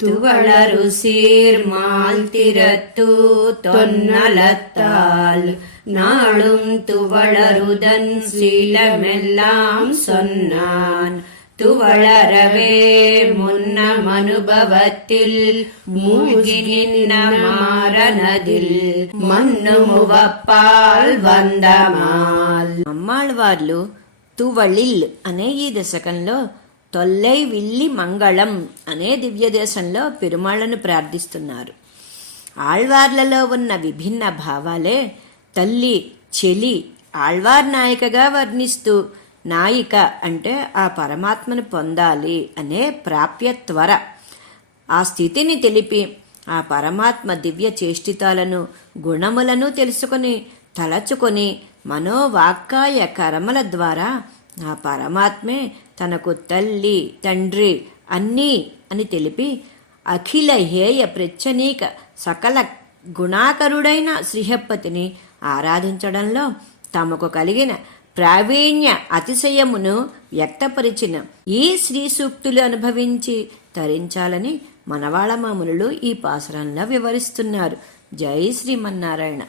துவளரு சீர்மால் திறத்து தொன்னலத்தால் நாளும் துவளருதன் சீலமெல்லாம் சொன்னான். துவளரவே முன்னம் அனுபவத்தில் மூழ்கி நின்ன மாறனதில் మన్నుమువప్పాల్ వందమాల్. అమ్మాళ్ళవార్లు తువళిల్ అనే ఈ దశకంలో తొల్లై విల్లి మంగళం అనే దివ్యదేశంలో పెరుమాళ్లను ప్రార్థిస్తున్నారు. ఆళ్వార్లలో ఉన్న విభిన్న భావాలే తల్లి, చెలి, ఆళ్వార్ నాయికగా వర్ణిస్తూ నాయిక అంటే ఆ పరమాత్మను పొందాలి అనే ప్రాప్యత్వర, ఆ స్థితిని తెలిపి ఆ పరమాత్మ దివ్య చేష్టితాలను గుణములను తెలుసుకొని తలచుకొని మనోవాక్కాయ కర్మల ద్వారా ఆ పరమాత్మే తనకు తల్లి, తండ్రి అన్నీ అని తెలిపి అఖిల హేయ ప్రచ్చనీక సకల గుణాకరుడైన శ్రీహప్పతిని ఆరాధించడంలో తమకు కలిగిన ప్రావీణ్య అతిశయమును వ్యక్తపరిచిన ఈ శ్రీ సూక్తులు అనుభవించి తరించాలని మనవాళమాములు ఈ పాసురంలో వివరిస్తున్నారు. జై శ్రీమన్నారాయణ.